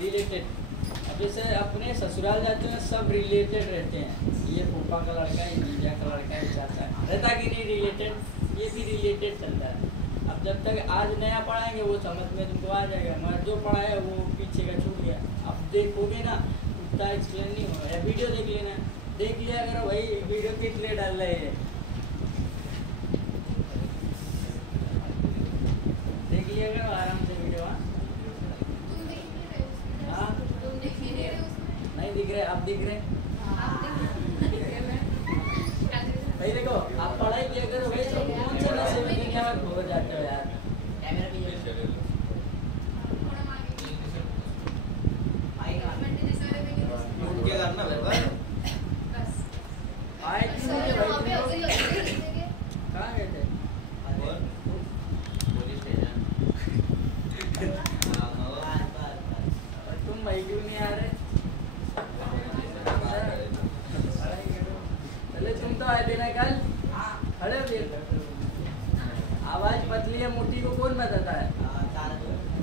Related. अब जैसे अपने ससुराल जाते हैं सब रिलेटेड रहते हैं, ये फूफा का लड़का है, जीजा का लड़का है, चाचा रहता कि नहीं रिलेटेड, ये भी रिलेटेड चलता है। अब जब तक आज नया पढ़ाएंगे वो समझ में तुमको आ जाएगा, मगर जो पढ़ाया वो पीछे का छूट गया। अब देखोगे ना उतना एक्सप्लेन नहीं होगा, या वीडियो देख लेना, देख लिया करो भाई वीडियो किस लिए डाल रहे हैं, देख लिया करो आराम से वीडियो। हाँ नहीं दिख रहे, आप दिख रहे भाई। देखो आप पढ़ाई किया करो भाई, तो कौन से नशे में दुनिया में खो जाते हो यार। कहाँ गए थे? तुम भाई क्यों नहीं आ रहे? चले तुम तो आए थे ना कल, खड़े हो गए। आवाज पतली है मोटी को कौन बताता है?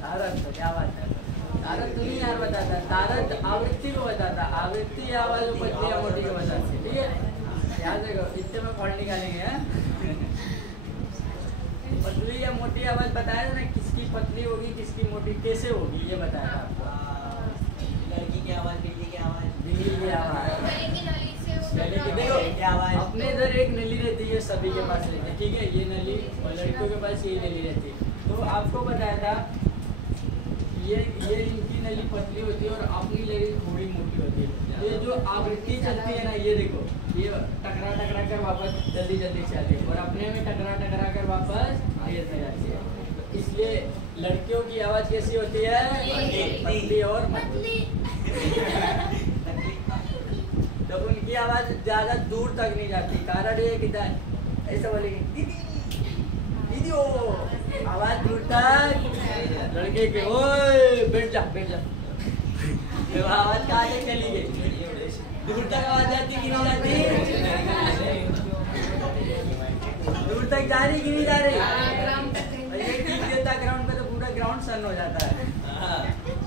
तारक। तो क्या बात है, तारक तुम ही यार बताता है, तारक आवृत्ति को बताता है, आवृत्ति आवाज पतली या मोटी को बताती है। ठीक है याद रखो, इतने में फॉल्ट निकालेंगे हैं। पतली या मोटी आवाज बताया ना, किसकी पतली होगी किसकी मोटी कैसे होगी ये बताया आपको। लड़की की आवाज, बिल्ली की आवाज, बिल्ली की आवाज, देखो अपने इधर एक नली रहती है, सभी के पास रहती है, ठीक है, ये नली, और लड़कियों के पास यही नली रहती है। तो आपको बताया था ये इनकी नली पतली होती है और अपनी नली थोड़ी मोटी होती है। ये जो आवृत्ति चलती है ना, ये देखो ये टकरा टकरा कर वापस जल्दी जल्दी चलती है, और अपने में टकरा टकरा कर वापस तेज में जाती है। इसलिए लड़कियों की आवाज कैसी होती है? पतली और मतली। तो उनकी आवाज ज्यादा दूर तक नहीं जाती, कारण ये कि ऐसा बोलेगी दीदी ओ, आवाज दूर तक, लड़के के ओए बैठ जा बैठ जा, तो आवाज कहाँ तक चली गई? दूर तक आवाज जाती कि नहीं जाती? दूर तक जा रही कि नहीं जा रही? ये ठीक देता ग्राउंड पे तो पूरा ग्राउंड सन हो जाता है,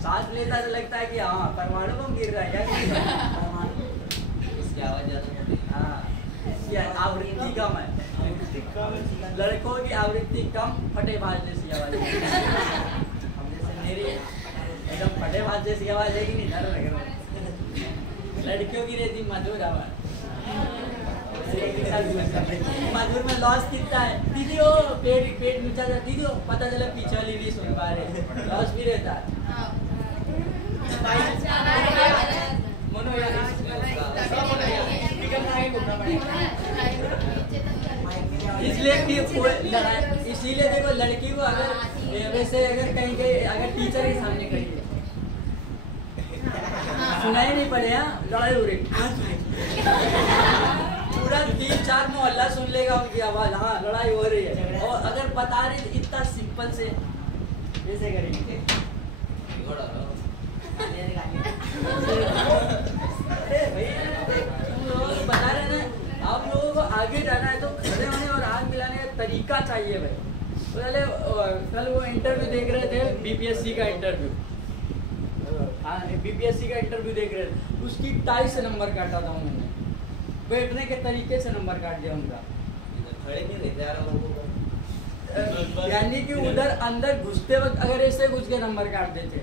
सांस लेता तो लगता है कि हाँ परमाणु बम गिर रहा है क्या। आवाज ज्यादा, हाँ आवृत्ति कम है, लड़कों की आवृत्ति कम, फटेबाज जैसी आवाज है। हम जैसे मेरी एकदम फटेबाज जैसी आवाज है कि नहीं, डर लग रहा है। लड़कियों की रहती मधुर आवाज, मधुर में लॉस कितना है दीदी, ओ पेट नीचा जाता दीदी, ओ पता चला पीछे वाली नहीं सुन पा रहे, लॉस भी रहता है। इसीलिए देखो लड़की को अगर वैसे अगर कहीं अगर टीचर के सामने कही सुनाई नहीं पड़े, लड़ाई हो रही, पूरा 3-4 मोहल्ला सुन लेगा उनकी आवाज, हाँ लड़ाई हो रही है। और अगर बता रही इतना सिंपल से जैसे करेंगे, अरे भाई तुम लोग बता रहे ना, आप लोगों को आगे जाना है तो खड़े होने और हाथ मिलाने का तरीका चाहिए भाई। तो पहले कल वो इंटरव्यू देख रहे थे, बीपीएससी का इंटरव्यू, हाँ बीपीएससी का इंटरव्यू देख रहे थे, उसकी टाई से नंबर काटा था उन्होंने, बैठने के तरीके से नंबर काट दिया उनका। खड़े नहीं रहते यार लोगों को, यानी कि उधर अंदर घुसते वक्त अगर ऐसे घुस के नंबर काट देते,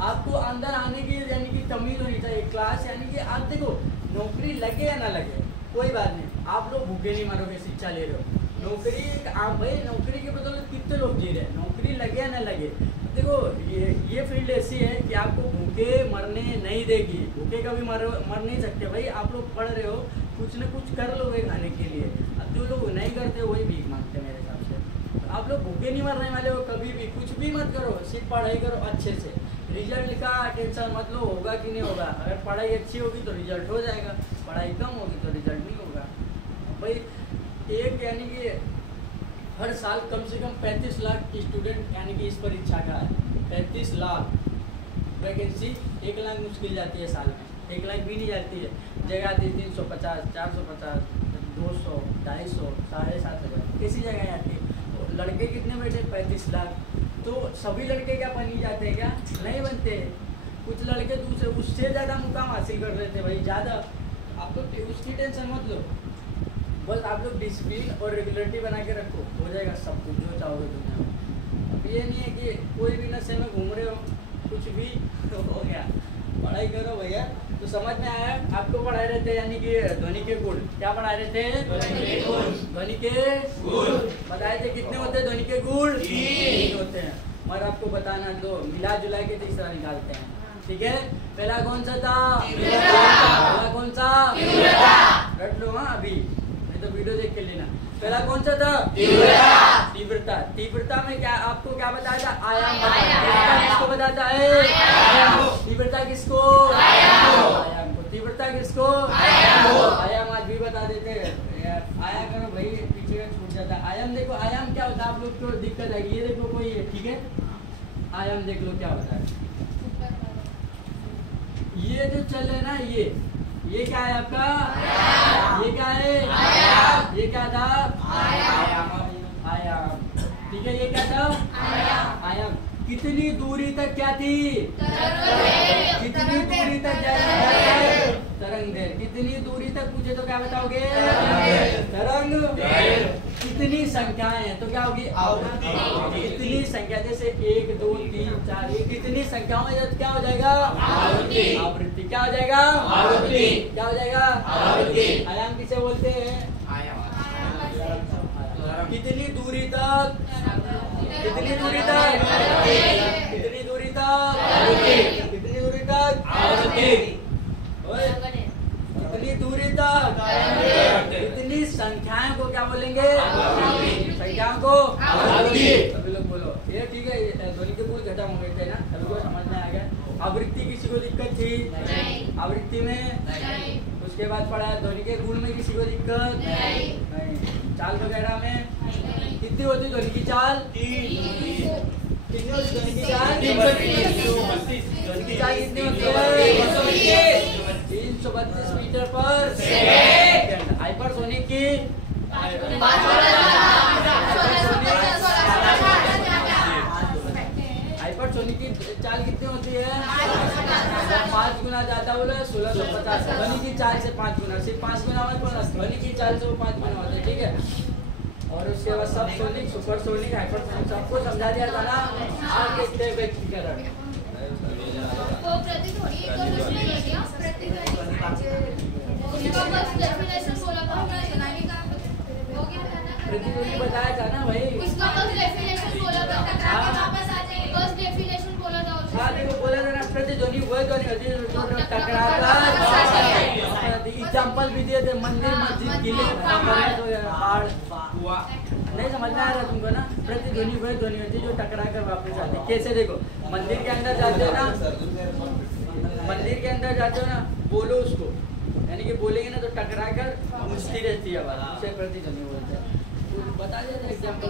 आपको अंदर आने की यानी कि तमीज होनी चाहिए क्लास, यानी कि आप देखो नौकरी लगे या ना लगे कोई बात नहीं, आप लोग भूखे नहीं मरोगे, शिक्षा ले रहे हो, नौकरी आप भाई नौकरी के बदौलत कितने लोग जी रहे हैं, नौकरी लगे या ना लगे। देखो ये फील्ड ऐसी है कि आपको भूखे मरने नहीं देगी, भूखे कभी मर नहीं सकते भाई। आप लोग पढ़ रहे हो, कुछ न कुछ कर लोगे खाने के लिए, अब जो लोग नहीं करते वही भीख मांगते मेरे हिसाब से। आप लोग भूखे नहीं मरने वाले हो, कभी भी कुछ भी मत करो, सिर्फ पढ़ाई करो अच्छे से, रिजल्ट का टेंशन मत लो, होगा कि नहीं होगा। अगर पढ़ाई अच्छी होगी तो रिजल्ट हो जाएगा, पढ़ाई कम होगी तो रिजल्ट नहीं होगा भाई। एक यानी कि हर साल कम से कम 35 लाख स्टूडेंट यानी कि इस परीक्षा का है, 35 लाख वैकेंसी, 1 लाख मुश्किल जाती है साल में, 1 लाख भी नहीं जाती है, जगह आती है 350, 450, 200, 250, 7,500, किसी जगह आती है। तो लड़के कितने बैठे? 35 लाख। तो तो सभी लड़के क्या बन ही जाते हैं क्या? नहीं बनते। कुछ लड़के दूसरे उससे ज़्यादा मुकाम हासिल कर लेते हैं भाई, ज़्यादा। आप लोग उसकी टेंशन मत लो, बस आप लोग डिसिप्लिन और रेगुलरिटी बना के रखो, हो जाएगा सब कुछ जो चाहोगे दुनिया में। अब ये नहीं है कि कोई भी नशे में घूम रहे हो, कुछ भी तो हो गया। पढ़ाई करो भैया। तो समझ में आया? आपको पढ़ाए रहते यानी कि ध्वनि के गुण। क्या पढ़ाए रहते हैं? ध्वनि के गुण। बताए थे कितने होते हैं ध्वनि के गुण? 3 होते हैं। मगर आपको बताना दो, मिला जुला के तीसरा निकालते हैं, ठीक है? पहला कौन सा था? पहला कौन सा? रट लो हाँ अभी, नहीं तो वीडियो देख के लेना। पहला कौन सा था? तीव्रता। तीव्रता में क्या आपको क्या बताया था? आयाम। तीव्रता किसको बताता है? तीव्रता किसको? आयाम को। तीव्रता किसको? आयाम आज भी बता देते हैं। आया करो भाई, पीछे का छूट जाता है। आयाम देखो, आयाम क्या होता है? आप लोग को दिक्कत आएगी। ये देखो कोई है, ठीक है? आयाम देख लो क्या होता है। ये जो चल रहा है ना, ये क्या है आपका? ये क्या है? ये क्या था? आयाम। ठीक है, ये क्या था? आयाम। कितनी दूरी तक क्या थी? कितनी दूरी तक जाएगी? तरंग दैर्घ्य। कितनी दूरी तक पूछे तो क्या बताओगे? तरंग। कितनी संख्याएं हैं तो क्या होगी? आवृत्ति। कितनी संख्या, जैसे 1 2 3 4, ये कितनी संख्याओं में क्या हो जाएगा? आवृत्ति। क्या हो जाएगा? आवृत्ति। क्या हो जाएगा? आवृत्ति। आयाम किसे बोलते हैं? कितनी दूरी तक? कितनी दूरी तक? कितनी दूरी तक? कितनी दूरी तक? कितनी दूरी तक? कितनी संख्याओं को क्या बोलेंगे? संख्याओं को सभी लोग बोलो। ये ठीक है, ध्वनि के गुण खत्म हो गए थे ना, सभी को समझ में आ गया। आवृत्ति किसी को दिक्कत थी? आवृत्ति में। उसके बाद पढ़ा ध्वनि के गुण में किसी को दिक्कत? नहीं। चाल वगैरह में कितनी होती ध्वनि की चाल? 3। कितनी होती ध्वनि की चाल? 332। ध्वनि की चाल कितनी होती है? 332 मीटर पर सेकंड। हाइपरसोनिक की हाइपरसोनिक की चाल कितनी होती है? 5 गुना ज्यादा बोलो 1650। ध्वनि की चाल से 5 गुना, सिर्फ 5 गुना मत बोलना, ध्वनि की चाल से वो 5 गुना होते हैं, ठीक है? और उसके बाद सब सोनिक, सुपरसोनिक, हाइपरसोनिक सबको समझा दिया था ना। आज देखते हैं व्यक्तिकरण। प्रतिध्वनि बताया था ना भाई। हाँ देखो बोला था ना, प्रतिध्वनि वह ध्वनि होती है जो टकराकर। एग्जाम्पल भी दिए थे, मंदिर, मस्जिद, किले, पहाड़। नहीं समझ में आ रहा तुमको ना? प्रतिध्वनि वह ध्वनि होती है जो टकरा कर वापस आती है। कैसे? देखो मंदिर के अंदर जाते हो ना, मंदिर के अंदर जाते हो ना, बोलो उसको, यानी कि बोलेंगे ना तो टकरा कर गूंजती रहती है आवाज, उसे प्रतिध्वनि बोलते हैं। बता देते एग्जाम्पल।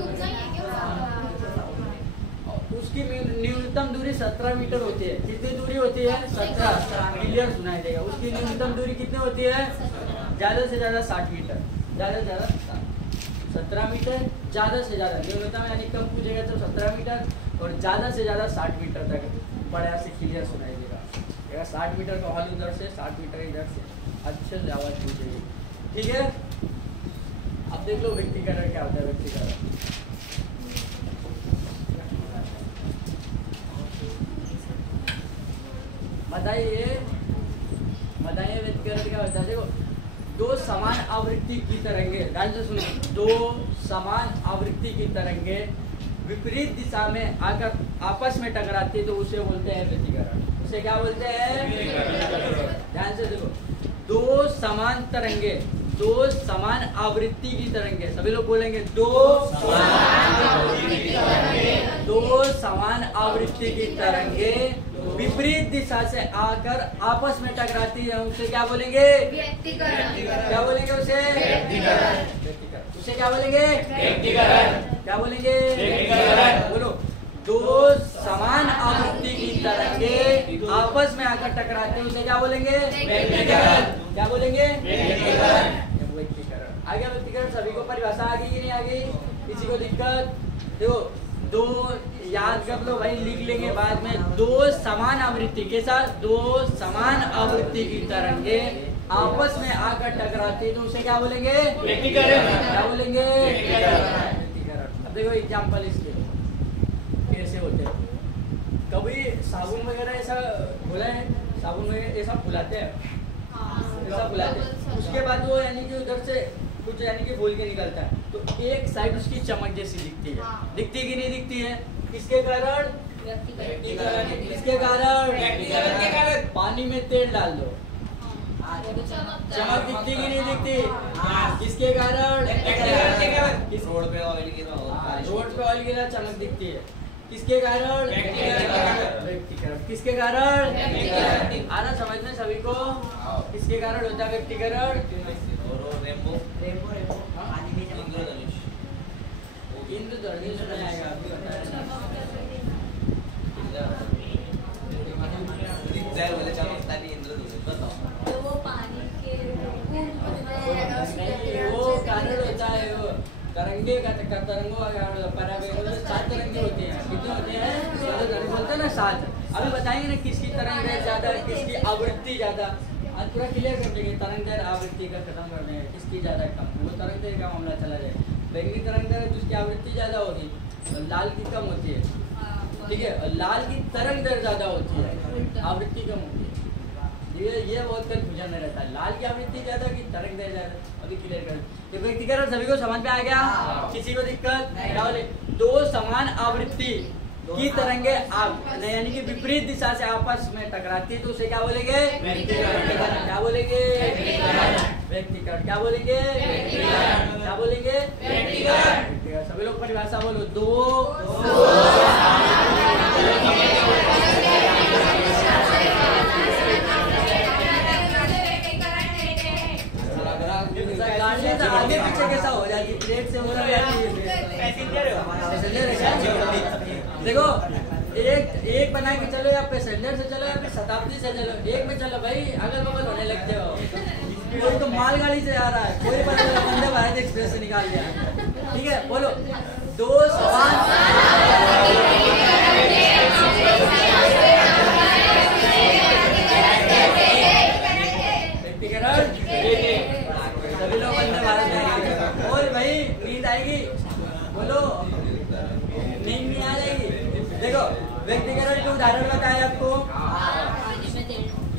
उसकी न्यूनतम दूरी 17 मीटर होती है। कितनी दूरी होती है? 17। क्लियर सुनाई देगा। उसकी न्यूनतम दूरी कितनी होती है? ज्यादा से ज्यादा 60 मीटर। ज्यादा से ज्यादा 17 मीटर, ज्यादा से ज्यादा न्यूनतम यानी कम पूछेगा तो 17 मीटर, और ज्यादा से ज्यादा 60 मीटर तक बड़ा से क्लियर सुनाई देगा। 60 मीटर का हॉल उधर से, 60 मीटर इधर से, अच्छे से आवाज पूछेगी, ठीक है? अब देख लो व्यक्तिकरण क्या होता है। व्यक्तिकरण बताइए, व्यक्तिकरण क्या होता है? देखो, 2 समान आवृत्ति की तरंगे, ध्यान से सुनो, 2 समान आवृत्ति की तरंगे विपरीत दिशा में आकर आपस में टकराती है तो उसे बोलते हैं व्यतिकरण। उसे क्या बोलते हैं? ध्यान से देखो, 2 समान तरंगे, 2 समान आवृत्ति की तरंगे, सभी लोग बोलेंगे 2 समान आवृत्ति की तरंगे विपरीत दिशा से आकर आपस में टकराती है, उसे क्या बोलेंगे? व्यतिकरण। क्या बोलेंगे उसे? व्यतिकरण। उसे क्या बोलेंगे? व्यतिकरण। क्या बोलेंगे? व्यतिकरण। बोलो, 2 समान आवृत्ति की तरंगे आपस में आकर टकराते हैं, उसे क्या बोलेंगे? व्यतिकरण। क्या बोलेंगे? व्यतिकरण। आ गया व्यतिकरण? सभी को परिभाषा आ गई कि नहीं आ गई? किसी को दिक्कत? देखो, 2 याद कर लो भाई, लिख लेंगे बाद में। दो समान आवृत्ति के साथ, दो समान आवृत्ति की तरंगे आपस में आकर टकराती है तो उसे क्या बोलेंगे? व्यक्तिकरण। क्या बोलेंगे? व्यक्तिकरण। अब देखो एग्जाम्पल इसके कैसे होते हैं। कभी साबुन वगैरह ऐसा बोला है, साबुन वगैरह ऐसा फुलाते हैं, ऐसा फुलाते हैं, उसके बाद वो यानी कि उधर से कुछ यानी कि बोल के निकलता है तो एक साइड उसकी चमक जैसी दिखती है। दिखती कि नहीं दिखती है? किसके कारण? किसके कारण? पानी में तेल डाल दो, चमक दिखती कि नहीं दिखती? किसके कारण? रोड पे ऑयल गिरा, चमक दिखती है। किसके कारण? व्यक्तिकरण। किसके कारण? आ रहा समझ में सभी को? किसके कारण होता है व्यक्तिकरण? इंद्रधनुष में आएगा, अभी बताया। वो कारण होता है, वो तरंगे का तरंगों का 7 तरंगे होते हैं। कितने होते हैं? बोलते हैं ना 7। अभी बताएंगे ना किसकी तरंग दैर्घ्य ज्यादा, किसकी आवृत्ति ज्यादा। आज पूरा क्लियर कर देंगे, तरंग दैर्घ्य आवृत्ति का खत्म कर देंगे, किसकी ज्यादा कम, वो तरंग दैर्घ्य का मामला चला जाए। बैंगनी तरंग दैर्घ्य जिसकी आवृत्ति ज्यादा होगी और लाल की कम होती है, ठीक है, और लाल की तरंग दैर्घ्य ज्यादा होती है, आवृत्ति कम होती है। ये बहुत कन्फ्यूजन में रहता है, लाल की आवृत्ति ज्यादा की तरंग दैर्घ्य ज्यादा। अभी क्लियर कर, ये व्यक्तिकरण सभी को समझ में आ गया? किसी को दिक्कत? क्या बोले? दो समान आवृत्ति की तरंगे यानी कि विपरीत दिशा से आपस में टकराती है तो उसे क्या बोलेंगे? व्यक्तिकरण। क्या बोलेंगे? व्यक्तिकरण। क्या बोलेंगे? क्या बोलेंगे? व्यक्तिकरण। सभी लोग परिभाषा बोलो। दो आगे पीछे कैसा हो जाती, प्लेट से हो जाती है। देखो एक बना के चलो, या पैसेंजर से चलो या फिर शताब्दी से चलो, एक में चलो भाई, अगल बगल होने लगते हो। कोई तो मालगाड़ी से आ रहा है, कोई वंदे भारत एक्सप्रेस से निकाल दिया। ठीक है, बोलो। दो समान सभी लोग वंदे भारत में बोल भाई, नींद आएगी? बोलो, नींद नहीं आ जाएगी? देखो व्यक्तिकरण के उदाहरण बताया आपको।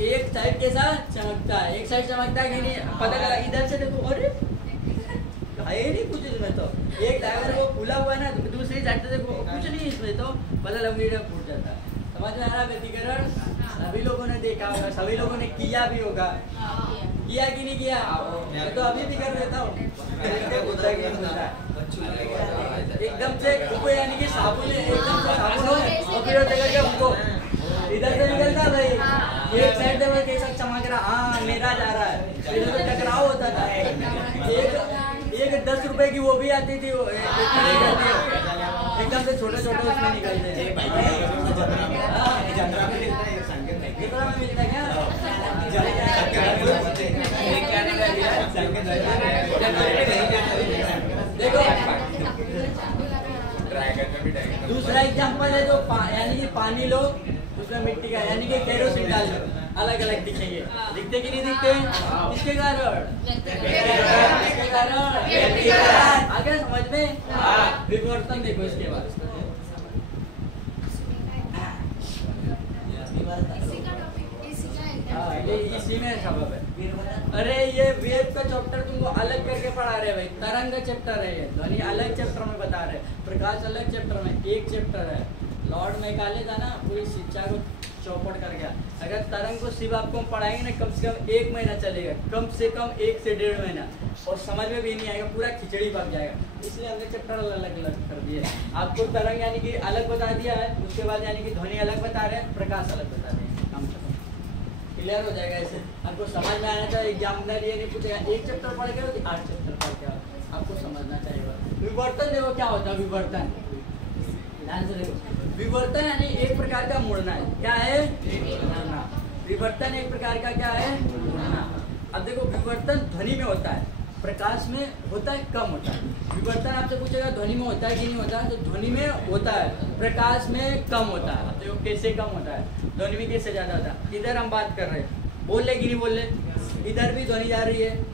एक साइड के साथ चमकता है, एक साइड चमकता है कि नहीं? पता लगा इधर से देखो, अरे है नहीं कुछ इसमें, तो एक ड्राइवर वो खुला हुआ है ना, दूसरी साइड से देखो कुछ नहीं इसमें, तो पता लगा फूट जाता है। समझ में आ रहा? व्यक्तिकरण सभी लोगों ने देखा होगा, सभी लोगों ने किया भी होगा। किया कि नहीं किया? मैं तो अभी भी कर देता हूँ। एकदम से यानी कि साबुन एकदम से साबुन हो और फिर हमको इधर से निकलता भाई, एक साइड में कैसा चमक रहा, हाँ मेरा जा रहा है, फिर तो टकराव होता था। एक 10 रुपए की वो भी आती थी, वो एकदम से छोटे छोटे उसमें निकलते हैं। मिलता क्या? देखो दूसरा एग्जांपल है जो यानी कि पानी लो, उसमें मिट्टी का यानी कि केरोसिन डाल दो, अलग अलग दिखेंगे। दिखते कि नहीं दिखते? किसके कारण? किसके कारण? आगे समझ में? विवर्तन देखो इसके बाद। इसी में सबब है। अरे ये वेव का चैप्टर तुमको अलग करके पढ़ा रहे भाई, तरंग का चैप्टर है ये, ध्वनि अलग चैप्टर में बता रहे, प्रकाश अलग चैप्टर में, एक चैप्टर है। लॉर्ड मैकाले था ना, पूरी शिक्षा को चौपट कर गया। अगर तरंग को सिर्फ आपको पढ़ाएंगे ना, कम से कम 1 महीना चलेगा, कम से कम 1 से 1.5 महीना, और समझ में भी नहीं आएगा, पूरा खिचड़ी पक जाएगा। इसलिए हमने चैप्टर अलग अलग कर दिए। आपको तरंग यानी कि अलग बता दिया है, उसके बाद यानी कि ध्वनि अलग बता रहे हैं, प्रकाश अलग बता रहे हैं। क्लियर हो जाएगा। ऐसे आपको समझ में आना चाहिए। एग्जामिनर ये नहीं पूछेगा 1 चैप्टर पढ़ के 8 चैप्टर पढ़ के आपको समझना चाहिए। विवर्तन देखो क्या होता है। विवर्तन ध्यान से देखो। विवर्तन यानी एक प्रकार का मुड़ना है। क्या है? विवर्तन एक प्रकार का क्या है? मुड़ना। अब देखो विवर्तन ध्वनि में होता है, प्रकाश में होता है, कम होता है। विवर्तन आपसे पूछेगा ध्वनि में होता है कि नहीं होता है, तो ध्वनि में होता है, प्रकाश में कम होता है। तो कैसे कम होता है, ध्वनि में कैसे ज्यादा होता है? इधर हम बात कर रहे हैं, बोल रहे कि नहीं बोल रहे, इधर भी ध्वनि जा रही है,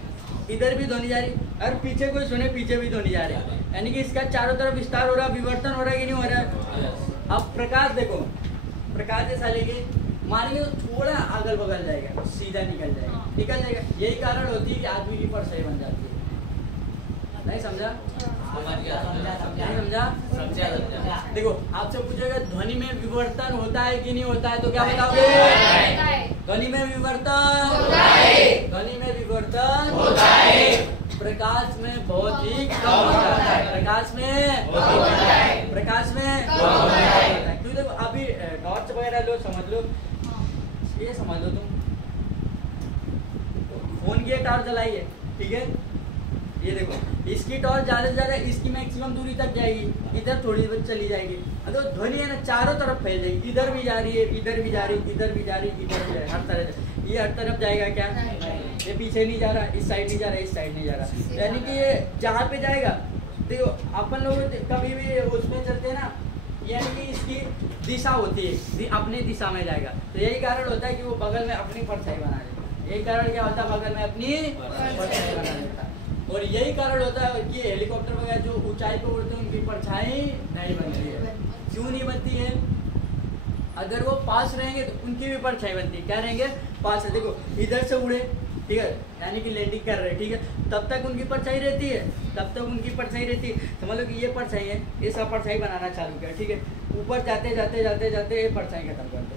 इधर भी ध्वनि जा रही है, और पीछे कोई सुने पीछे भी ध्वनि जा रही है, यानी कि इसका चारों तरफ विस्तार हो रहा है, विवर्तन हो रहा है कि नहीं हो रहा है। अब प्रकाश देखो, प्रकाश जैसा लेंगे, मारेंगे तो थोड़ा अगल बगल जाएगा, सीधा निकल जाएगा, निकल जाएगा। यही कारण होती है कि आदमी की परछाई बन जाती है। नहीं समझा? नहीं समझा? देखो आपसे पूछेगा ध्वनि में विवर्तन होता है कि नहीं होता है, तो क्या बताओगे? ध्वनि में विवर्तन होता है, ध्वनि में विवर्तन होता है, प्रकाश में बहुत ही कम होता है, प्रकाश में प्रकाश में क्यों? देखो अभी टॉर्च वगैरह लो, समझ लो, ये समझ लो, तुम फोन की टॉर्च जलाइए, ठीक है, ये देखो इसकी टॉर्च ज्यादा से ज्यादा इसकी मैक्सिमम दूरी तक जाएगी, इधर थोड़ी देर चली जाएगी। अगर ध्वनि है ना चारों तरफ फैल जाएगी, इधर भी जा रही है, इधर भी जा रही है, इधर भी जा रही है, इधर भी जा रही है, हर तरह। ये हर तरफ जाएगा क्या? ये पीछे नहीं जा रहा, इस साइड नहीं जा रहा, इस साइड नहीं जा रहा, यानी कि ये जहाँ पे जाएगा। देखो अपन लोग कभी भी उसमें चलते हैं ना, यानी कि इसकी दिशा होती है, अपनी दिशा में जाएगा, तो यही कारण होता है कि वो बगल में अपनी परछाई बना लेता है। यही कारण क्या होता है, बगल में अपनी परछाई बना लेता है। और यही कारण होता है कि हेलीकॉप्टर वगैरह जो ऊंचाई पे उड़ते हैं उनकी परछाई नहीं बनती है। क्यों नहीं बनती है? अगर वो पास रहेंगे तो उनकी भी परछाई बनती है। क्या रहेंगे? पास है। देखो इधर से उड़े, ठीक है, यानी कि लैंडिंग कर रहे हैं, ठीक है, तब तक उनकी परछाई रहती है, तब तक उनकी परछाई रहती है। समझ लो कि ये परछाई है, ये सब परछाई बनाना चालू किया, ठीक है, ऊपर जाते जाते जाते जाते ये परछाई खत्म कर दो,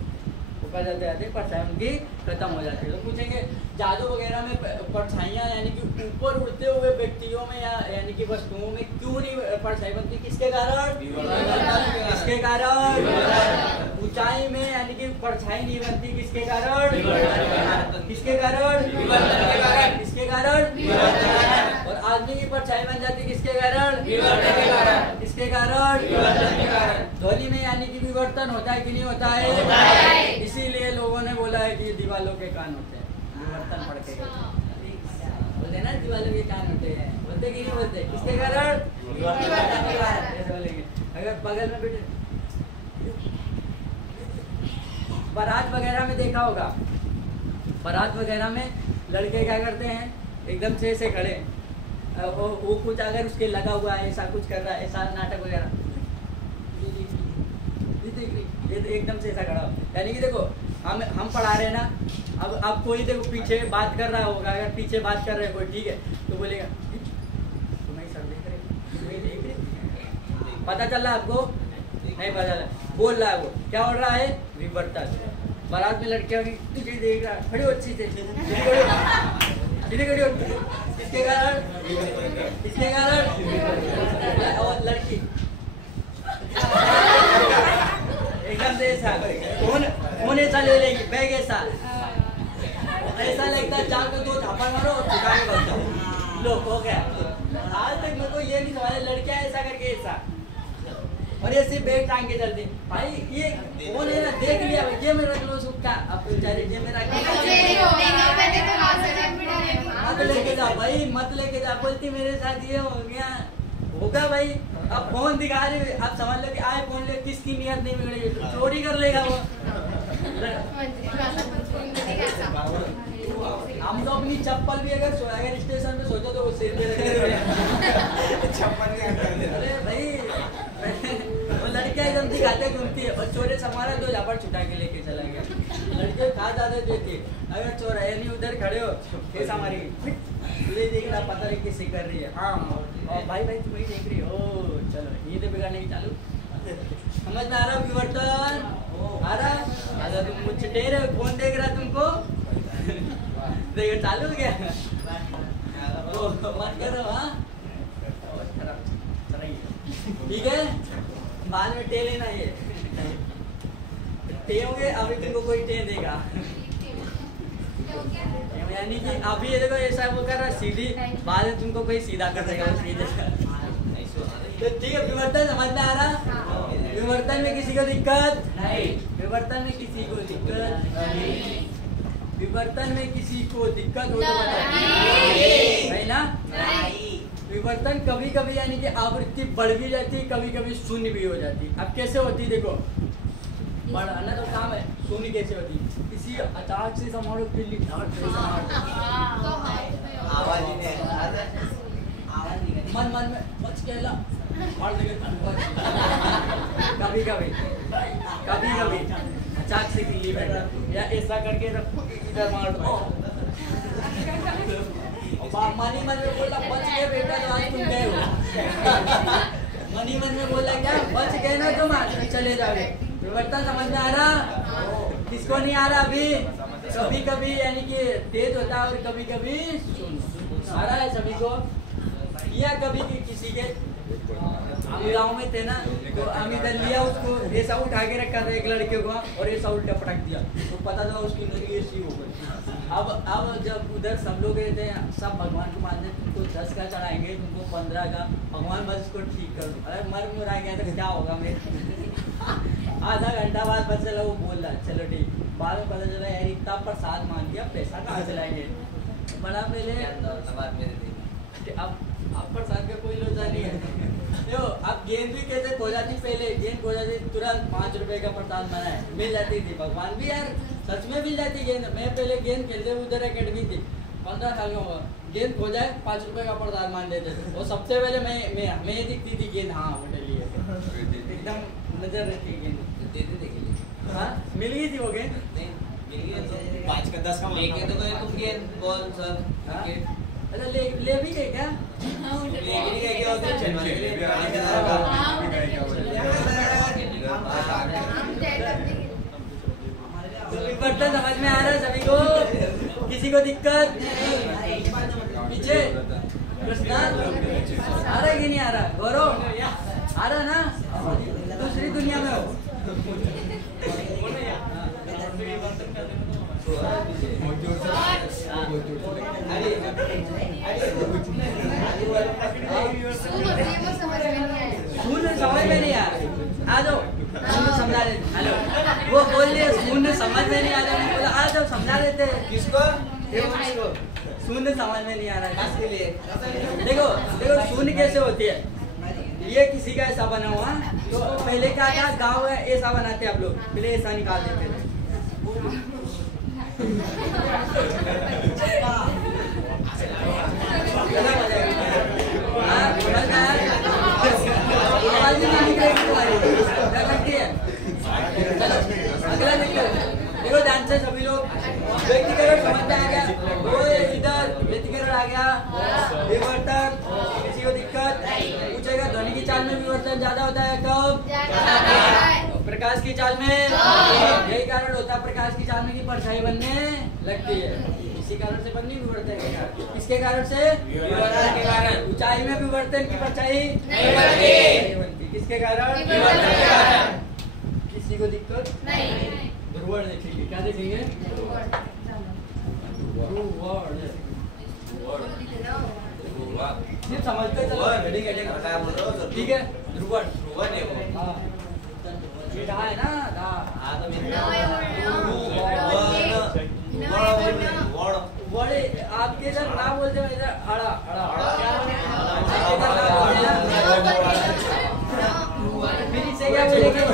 ऊपर जाते जाते परछाई उनकी खत्म हो जाती है। तो पूछेंगे जादू वगैरह में परछाइयाँ यानी कि ऊपर उड़ते हुए व्यक्तियों में या यानी कि वस्तुओं में क्यों नहीं परछाई बनती? किसके कारण? किसके कारण? ऊंचाई में यानी कि परछाई नहीं बनती, किसके कारण? किसके कारण? किसके कारण? और आदमी की परछाई बन जाती किसके कारण? किसके कारण? ध्वनि में यानी कि विवर्तन होता है कि नहीं होता है? इसीलिए लोगों ने बोला है कि दीवालों के कान होते हैं, विवर्तन पड़ के बोलते हैं ना, दीवालों के कान होते हैं, बोलते कि नहीं बोलते? किसके कारण? बोलेंगे। अगर बगल में बैठे बारात वगैरह में देखा होगा, बारात वगैरह में लड़के क्या करते हैं, एकदम से ऐसे खड़े, वो कुछ अगर उसके लगा हुआ है, ऐसा कुछ कर रहा है, ऐसा नाटक वगैरह, ये तो एकदम से ऐसा खड़ा हो, यानी कि देखो हम पढ़ा रहे हैं ना, अब कोई देखो पीछे बात कर रहा होगा, अगर पीछे बात कर रहे हैं कोई, ठीक है, तो बोलेगा तुम्हें सर देख रहे, पता चल रहा आपको? नहीं पता चला, बोल रहा है वो, क्या बोल रहा है? विवर्तन। बारात में लड़कियां तुझे देख रहा है, खड़ी हो अच्छी से, खड़ी हो, किसके कारण? किसके कारण? और लड़की एकदम से ऐसा फोन ऐसा ले लेगी, बैग ऐसा लगता है, चार को दो झापड़ मारो और छुटा के बच जाओ, लो हो गया। आज तक मेरे को ये नहीं समझा, लड़कियां ऐसा करके ऐसा और ऐसे बैग टांग के चलती भाई, ये फोन है ना, देख लिया ये मेरा क्या, अब बेचारे ये मेरा मत लेके जा भाई, मत लेके जा, बोलती मेरे साथ ये हो गया, होगा भाई। अब फोन दिखा रहे, आप समझ लो कि आए फोन ले, किसकी नियत नहीं बिगड़ेगी, चोरी कर लेगा वो। हम तो अपनी चप्पल भी अगर स्टेशन पे सोचो तो वो सिर पे अरे भाई वो लड़कियां एकदम दिखाते घूमती है, और चोरे समारा दो झापड़ छुटा के लेके चला गया। लड़के खा ज्यादा देती है, अगर चोर है नहीं उधर खड़े हो, कैसा मारेगी, तुझे देख रहा, पता नहीं किसी कर रही है, हाँ और भाई तुम्हें देख रही हो, चलो ये तो बिगाड़ने की चालू। समझ में आ रहा? विवर्तन आ रहा? तुम मुझे टेर है, फोन देख रहा तुमको देखो चालू हो गया, मत करो, हाँ ठीक है, बाद में टे लेना, ये टे होंगे, अभी तुमको कोई टे देगा, यानी कि अभी ये देखो ऐसा वो कर रहा सीधी, बाद में तुमको कोई सीधा कर देगा सीधे। तो ठीक है, विवर्तन समझ में आ रहा? विवर्तन में किसी को दिक्कत नहीं, विवर्तन में किसी को दिक्कत नहीं। विवर्तन में किसी को दिक्कत हो तो बताइए, है ना? विवर्तन कभी कभी यानी कि आवृत्ति बढ़ भी जाती है, कभी कभी शून्य भी हो जाती है। अब कैसे होती है देखो, बढ़ाना तो काम है, शून्य कैसे होती है? किसी अचानक से समारोह बिल्ली आवाज ही नहीं मन में बच कहला मार देंगे। कभी कभी अचानक से बिल्ली बैठा या ऐसा करके इधर मार दो, मनी मन में बोला बच गए बेटा, तो आज तुम गए हो। मनी मन में बोला क्या, बच गए ना तुम, आज चले जाओगे। विवर्तन समझ में आ रहा? किसको नहीं आ रहा अभी? कभी कभी यानी कि तेज होता है और कभी कभी आ रहा है सभी को। या कभी किसी के गाँव में थे ना, तो अमित लिया उसको ऐसा उठा के रखा था एक लड़के को और ऐसा उल्टा पटक दिया, तो पता चला उसकी नदी ऐसी हो गई। अब जब उधर सब लोग रहते हैं, सब भगवान को मानते हैं, तुमको 10 का चढ़ाएंगे, तुमको 15 का, भगवान बस इसको ठीक कर दो। अरे मर मुरा गया तो क्या होगा मेरे। आधा घंटा बाद पता चला वो बोल रहा चलो ठीक, बाद में पता चला यार इतना प्रसाद मान दिया, पैसा कहाँ से लाएंगे। बड़ा पहले अब प्रसाद का कोई लोचा नहीं है। देखो अब गेंद भी कैसे खो जाती, पहले गेंद खो जाती तुरंत 5 रुपए का प्रसाद मना है, मिल जाती थी। भगवान भी यार सच में मिल जाती गेंद। मैं पहले गेंद खेलते हुए उधर अकेडमी थी, 15 साल का हुआ, गेंद खो जाए 5 रुपए का प्रसाद मान देते थे। और सबसे पहले मैं दिखती थी गेंद, हाँ होटल लिए एकदम नजर रहती है गेंद। हाँ मिल गई थी वो गेंद, मिल गई तो 5 का 10 का लेके तो गए तुम गेंद बॉल सर विकेट। अच्छा ले भी गए क्या? लेके गए क्या होता विवर्तन समझ में आ रहा है सभी को? किसी को दिक्कत? पीछे प्रश्न आ रहा है कि नहीं आ रहा? गौरव आ रहा ना? दूसरी दुनिया में हो। समझ में नहीं आ रहा, आ जाओ समझा देते। हेलो वो बोल रही है शून्य समझ में नहीं आ रहा, बोला आ जाओ समझा देते। किसको? शून्य समझ में नहीं आ रहा है, किसके लिए? देखो शून्य कैसे होती है, ये किसी का ऐसा बना हुआ, तो पहले क्या था, गाँव में ऐसा बनाते आप लोग, पहले ऐसा निकाल देते थे। अगला देखो ध्यान से सभी लोग, व्यक्तिकरण समझ में आ गया, वो इधर व्यक्तिकरण आ गया। विवर्तन किसी को दिक्कत पूछेगा, ध्वनि की चाल में विवर्तन ज्यादा होता है कब? प्रकाश की चाल में। यही कारण होता है प्रकाश की चाल में की परछाई बनने लगती है, इसी कारण से बननी विवर्तन के कारण। किसके कारण से? विवर्तन के कारण। ऊंचाई में विवर्तन की परछाई नहीं बनती, किसके कारण? विवर्तन के कारण। किसी को दिक्कत नहीं? ध्रुवण देखेंगे, क्या देखेंगे? सिर्फ समझते चलो, ठीक है। ध्रुवण है वो, धा है ना, धा। वड़े आपके इधर ना बोलते हैं, इधर अड़ा फिर इसे क्या बोलेंगे? वो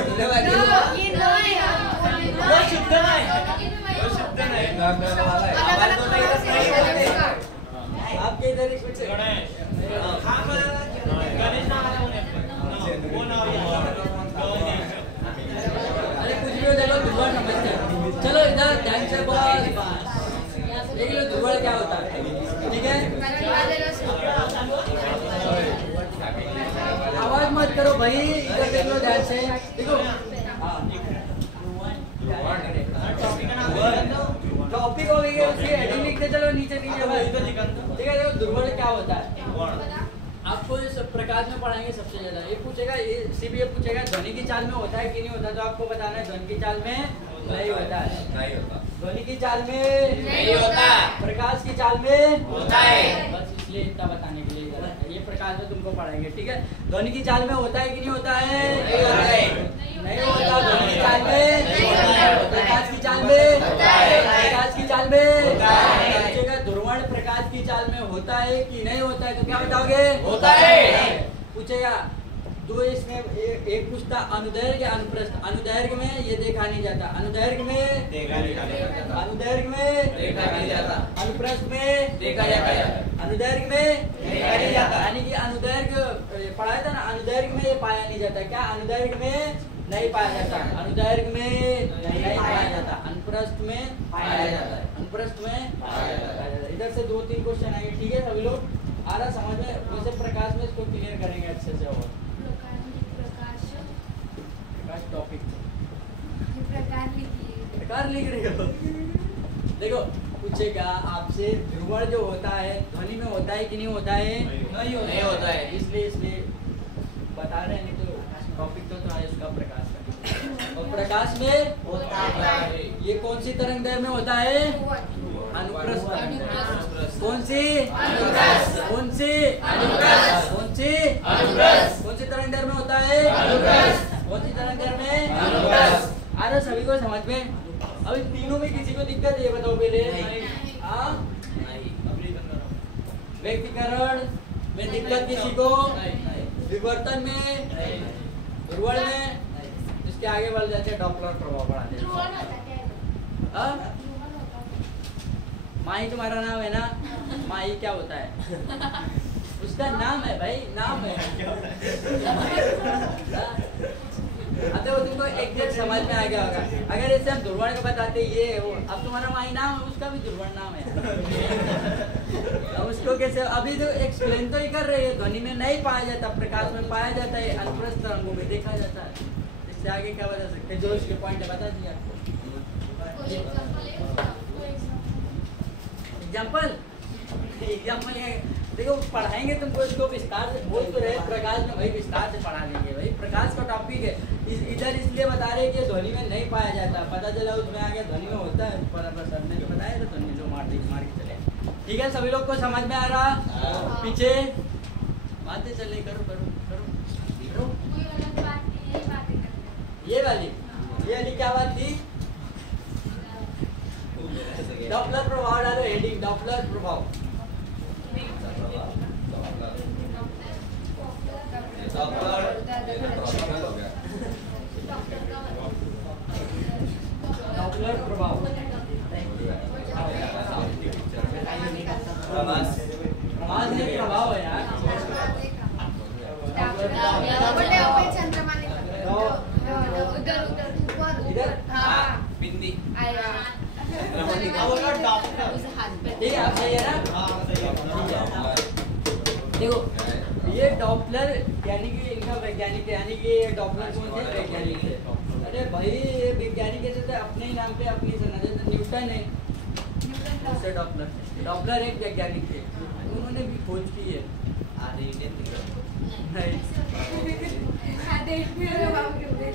शुद्ध नहीं, आपके इधर अरे कुछ भी हो देखो, ध्रुवण समझते हैं। चलो इधर ध्यान से देख लो ध्रुवण क्या होता है, ठीक है? आवाज मत करो भाई, इधर देख लो ध्यान से, देखो टॉपिक हो गई, उसकी हेडिंग लिखते चलो नीचे, ठीक है? देखो ध्रुवण क्या होता है, आपको इस प्रकाश में पढ़ाएंगे सबसे ज्यादा। ये पूछेगा, ये पूछेगा ध्वनि की चाल में होता है कि नहीं होता, तो आपको बताना है ध्वनि की चाल में नहीं होता है, ध्वनि की चाल में नहीं होता, प्रकाश की चाल में होता है। बस इसलिए इतना बताने के लिए ये प्रकाश में तुमको पढ़ाएंगे, ठीक है? ध्वनि की चाल में होता है कि नहीं होता है? नहीं होता। ध्वनि की चाल में, प्रकाश की चाल में, प्रकाश की चाल में है कि नहीं होता है? तो क्या बताओगे? होता है। पूछेगा दो, इसमें एक पूछता अनुदैर्घ्य अनुप्रस्थ। अनुदैर्घ्य में ये देखा नहीं जाता, अनुदैर्घ्य में देखा नहीं जाता, अनुदैर्घ्य में देखा नहीं जाता, अनुप्रस्थ में देखा जाता है, अनुदैर्घ्य में देखा नहीं जाता। यानी कि अनुदैर्घ्य पढ़ाया था ना, अनुदैर्घ्य में ये पाया नहीं जाता। क्या अनुदैर्घ्य में नहीं पाया जाता? अनुदैर्घ्य में नहीं पाया जाता, अनुप्रस्थ में पाया जाता है, अनुप्रस्थ में पाया जाता है। इधर से 2-3 क्वेश्चन आएंगे, ठीक है सभी लोग? आ रहा समझ में? वैसे प्रकाश में इसको क्लियर करेंगे अच्छे से। और प्रकाश टॉपिक प्रकार लिख रहे हो? देखो पूछेगा आपसे, ध्रुवण जो होता है ध्वनि में होता है कि नहीं होता है? नहीं होता है। इसलिए बता रहे हैं, नहीं तो टॉपिक तो है उसका प्रकाश का। और प्रकाश में होता है। ये कौन सी तरंग दैर्घ्य में होता है? अनुप्रस्थ। कौन सी? अनुप्रस्थ। कौन सी? अनुप्रस्थ। कौन सी? अनुप्रस्थ। कौन सी तरंग दैर्घ्य में होता है? अनुप्रस्थ। कौन सी तरंग दैर्घ्य में? अनुप्रस्थ। आ रहा सभी को समझ में? अभी तीनों में किसी को दिक्कत ये बताओ पहले। हाँ, व्यक्तिकरण में दिक्कत किसी को? विवर्तन में, ध्रुवण में, इसके आगे बढ़ जाते हैं डॉपलर प्रभाव बढ़ा देते हैं। माही तुम्हारा नाम है ना? माही क्या होता है? उसका नाम है भाई, नाम है। अब वो तुमको एग्जैक्ट समझ में आ गया होगा। अगर इससे हम ध्रुवण को बताते ये वो, अब तुम्हारा माही नाम है, उसका भी ध्रुवण नाम है। अब उसको कैसे? अभी तो एक्सप्लेन तो ही कर रहे हैं। ध्वनि में नहीं पाया जाता, प्रकाश में पाया जाता है, अनुप्रस्थ तरंगों में देखा जाता है। इससे आगे क्या बता सकते हैं? जो इसके पॉइंट है बता दिया आपको। एग्जाम्पल देखो, पढ़ाएंगे तुमको इसको विस्तार से। बोल तो रहे प्रकाश में भाई, विस्तार से पढ़ा देंगे भाई। प्रकाश का टॉपिक है इधर, इसलिए बता रहे कि ध्वनि में नहीं पाया जाता। पता चला उसमें आगे ध्वनि में होता है। सर ने तो बताया था ध्वनि जो मार के चले। ठीक है, सभी लोग को समझ में आ रहा? पीछे बातें चले, करो करो करो। ये वाली क्या बात थी? डॉपलर प्रभाव डालो, हेडिंग डॉपलर प्रभाव। डॉपलर प्रभाव प्रभाव है यार। बिंदी ठीक है, आप सही है ना? देखो ये डॉपलर यानी कि इनका वैज्ञानिक, यानी कि ये डॉपलर कौन थे? वैज्ञानिक थे। अरे भाई ये वैज्ञानिक कैसे थे? अपने ही नाम पे अपनी जैसे न्यूटन है, उससे डॉपलर एक वैज्ञानिक थे। उन्होंने भी खोज की है।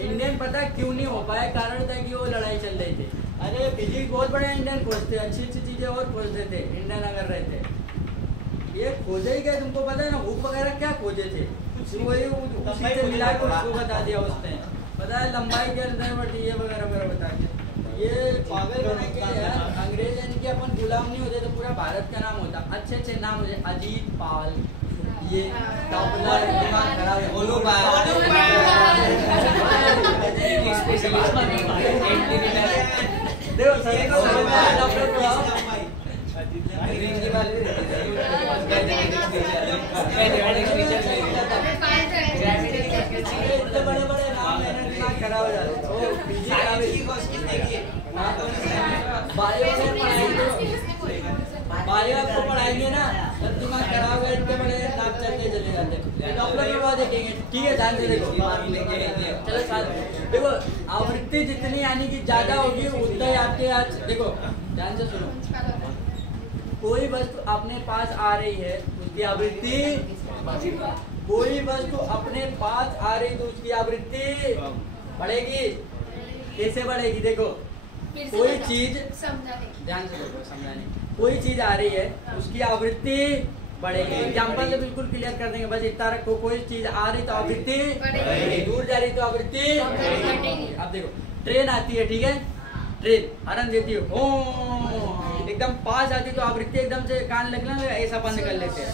इंडियन पता क्यों नहीं हो पाया? कारण था कि वो लड़ाई चल रही थी। अरे फिजिक्स बहुत बड़े इंडियन खोजते, अच्छी चीजें और खोजते थे इंडियन अगर रहते। ये खोजे ही क्या? तुमको पता है ना हुक वगैरह क्या खोजे थे? वही उसी से मिला के उसको बता दिया उसने। पता है लंबाई के अंदर बट ये वगैरह वगैरह बता के। ये पागल बना के यार, अंग्रेज यानी कि अपन गुलाम नहीं होते तो पूरा भारत का नाम होता। अच्छे अच्छे नाम होते, अजीत पाल, ये डॉपलर, दिमाग खराब है। देखो सभी को समझ में आया डॉक्टर प्रभाव? इतने बड़े बड़े नाम लेने दिमाग खराब हो जाता है। बायो आपको पढ़ाएंगे ना, जब दिमाग खराब है इतने बड़े नाम चलते चले जाते हैं। डॉक्टर प्रभाव देखेंगे, ठीक है, ध्यान से देखो। चलो साथ देखो, आवृत्ति जितनी यानी कि ज्यादा होगी उतना ही आपके आज देखो ध्यान से सुनो। कोई वस्तु अपने पास आ रही है उसकी आवृत्ति, कोई वस्तु अपने पास आ रही तो उसकी आवृत्ति बढ़ेगी। कैसे बढ़ेगी? देखो कोई चीज, ध्यान से देखो समझाने, कोई चीज आ रही है उसकी आवृत्ति बढ़ेगी। एग्जाम्पल से बिल्कुल क्लियर कर देंगे, बस इतना रखो। कोई चीज आ रही तो आवृत्ति बढ़ेगी, दूर जा रही तो आवृत्ति बढ़ेगी। अब देखो ट्रेन आती है, ठीक है, ट्रेन हॉर्न देती है, एकदम पास आती तो आवृत्ति एकदम से कान लगना ऐसा बंद कर लेते हैं,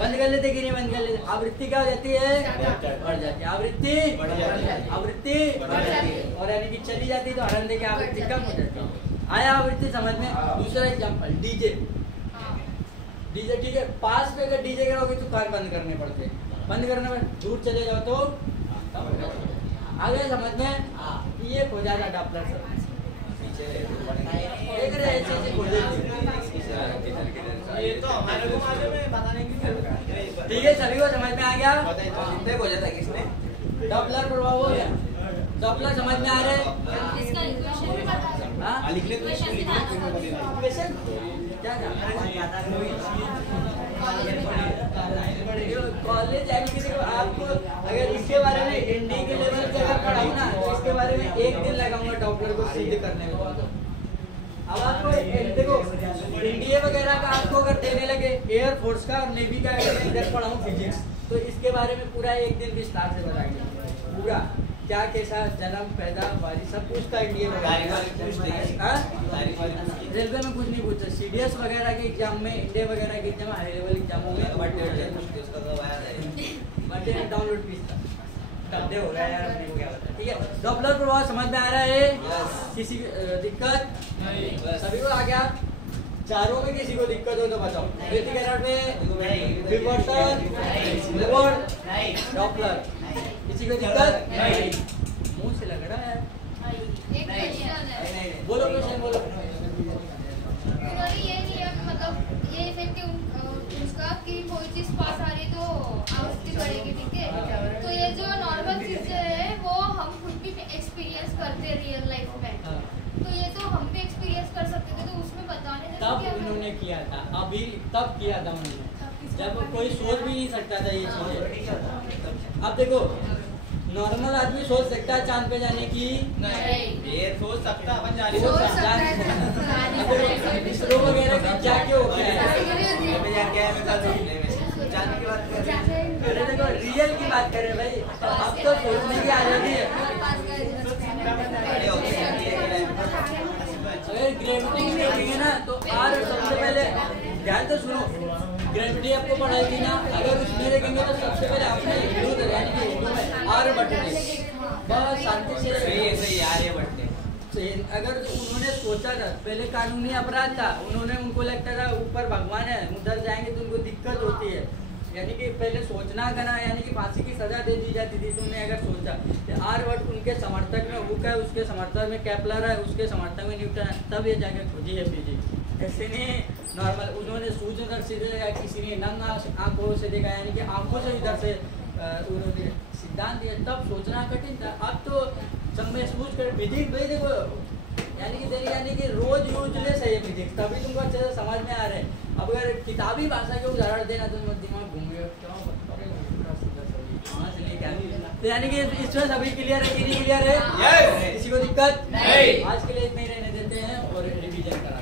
बंद कर लेते कि नहीं बंद कर लेते। आवृत्ति क्या हो जाती है, बढ़ जाती है, आवृत्ति आवृत्ति बढ़ जाती है, और यानी कि चली जाती तो हरन दे की आवृत्ति कम हो जाती है। आया आवृत्ति समझ में। दूसरा एग्जाम्पल डीजे, डीजे ठीक है, पास में अगर डीजे करोगे तो कान बंद करने पड़ते हैं, बंद करने पर दूर चले जाओ तो आ गए समझ में। ये खो जाता डॉपलर सब देख रहे ऐसे ऐसे खो ये तो हमारे को मालूम है, बताने की ठीक है, सभी को समझ में आ गया। कितने हो जाता है किसने डॉपलर प्रभाव हो गया, डॉपलर समझ में आ रहे हैं। इसका इक्वेशन भी बता दो। इक्वेशन भी बता दो। इक्वेशन क्या कॉलेज आपको अगर इसके बारे में एनडी के लेवल पे अगर पढ़ाऊँ ना तो इसके बारे में एक दिन लगाऊंगा डॉपलर को सिद्ध करने में। अब आपको देखो एनडीए वगैरह का आपको अगर देने लगे एयरफोर्स का और नेवी का अगर इधर पढ़ाऊँ फिजिक्स तो इसके बारे में पूरा एक दिन विस्तार से बताएंगे पूरा क्या कैसा जन्म पैदा वारी सब पूछता है एनडीए रेलवे में कुछ नहीं पूछता। सीडीएस वगैरह के एग्जाम में इंडिया वगैरह के एग्जाम हाई लेवल एग्जामों में डाउनलोड फीस हो रहा है यार अपने को क्या पता। ठीक है, डॉपलर प्रभाव समझ में आ रहा है, किसी दिक्कत सभी को आ गया। चारों में किसी को दिक्कत हो तो बताओ। में विवर्तन डॉपलर किसी को दिक्कत मुंह से लग रहा है। एक क्वेश्चन है, बोलो क्वेश्चन बोलो। ये नहीं है मतलब ये इफेक्ट उसका कि कोई चीज पास आ रही तो आवृत्ति बढ़ेगी, ठीक है। तो ये जो नॉर्मल चीजें है वो हम खुद भी एक्सपीरियंस करते हैं रियल लाइफ में, तो ये तो हम भी एक्सपीरियंस कर सकते थे, तो उसमें बताने तब उन्होंने किया था, अभी तब किया था उन्होंने जब कोई सोच भी नहीं सकता था ये चीजें। अब देखो नॉर्मल आदमी सोच सकता है चांद पे जाने की, नहीं ये सोच सकता अपन जा सोच सकता है इसरो वगैरह की क्या क्या हो गया अरे देखो रियल की बात करें भाई, अब तो सोचने की आजादी है। अगर ग्रेविटी में देखेंगे ना तो आर सबसे पहले ध्यान तो सुनो, ग्रेविटी आपको पढ़ाएगी ना, अगर उसमें देखेंगे तो सबसे पहले आपने हिंदू यानी कि हिंदू में आर बढ़ते बहुत शांति से सही आर्य बढ़ते। अगर उन्होंने सोचा था पहले कानूनी अपराध था, उन्होंने उनको लगता था ऊपर भगवान है उधर जाएंगे तो उनको दिक्कत होती है, यानी कि पहले सोचना करना यानी कि फांसी की सजा दे दी जाती थी। तुमने अगर सोचा आर्यभट्ट उनके समर्थक में हुक है, उसके समर्थक में केपलर है, उसके समर्थक में न्यूटन है, तब ये जाके खोजी है फिजिक्स। ऐसे नहीं नॉर्मल उन्होंने सूझकर से देखा, किसी ने नंग आंखों से देखा यानी कि आंखों से इधर से उन्होंने सिद्धांत दिया, तब सोचना कठिन था। अब तो सब महसूस कर फिजिक्स भाई देखो यानी कि रोज यूजलेस है ये फिजिक्स, तभी तुमको अच्छे से समझ में आ रहे हैं। अब अगर किताबी भाषा के उदाहरण देना तो दिमाग घूम गया तो यानी कि इसमें सभी क्लियर है कि नहीं क्लियर है? किसी को दिक्कत नहीं। आज के लिए इतना ही रहने देते हैं और रिवीजन करा